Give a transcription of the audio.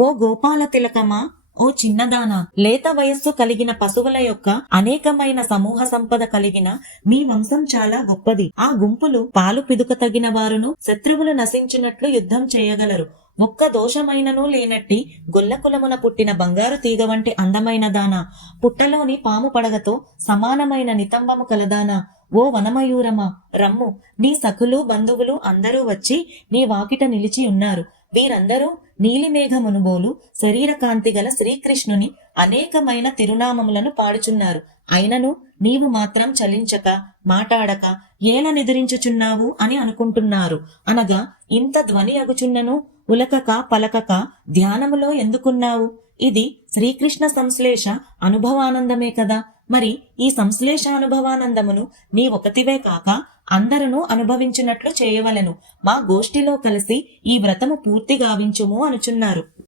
ఓ గోపాల తిలకమా, ఓ చిన్నదానా, లేత వయస్సు కలిగిన పశువుల యొక్క అనేకమైన సమూహ సంపద కలిగిన మీ వంశం చాలా గొప్పది. ఆ గుంపులు పాలు పిదుక తగిన వారును శత్రువులు నశించినట్లు యుద్ధం చేయగలరు. ఒక్క దోషమైననూ లేనట్టి గొల్లకులమున పుట్టిన బంగారు తీగ వంటి అందమైన దానా, పుట్టలోని పాము పడగతో సమానమైన నితంబము కలదానా, ఓ వనమయూరమా రమ్ము, నీ సఖులు బంధువులు అందరూ వచ్చి నీ వాకిట నిలిచి ఉన్నారు. వీరందరూ నీలిమేఘమునుబోలు శరీర కాంతి గల శ్రీకృష్ణుని అనేకమైన తిరునామములను పాడుచున్నారు. అయినను నీవు మాత్రం చలించక మాటాడక ఏల నిద్రించుచున్నావు అని అనుకుంటున్నారు. అనగా ఇంత ధ్వని అగుచున్నను ఉలకక పలకక ధ్యానములో ఎందుకున్నావు? ఇది శ్రీకృష్ణ సంశ్లేష అనుభవానందమే కదా. మరి ఈ సంశ్లేష అనుభవానందమును నీ ఒకతివే కాక అందరూ అనుభవించినట్లు చేయవలెను. మా గోష్ఠిలో కలిసి ఈ వ్రతము పూర్తి గావించుము అనుచున్నారు.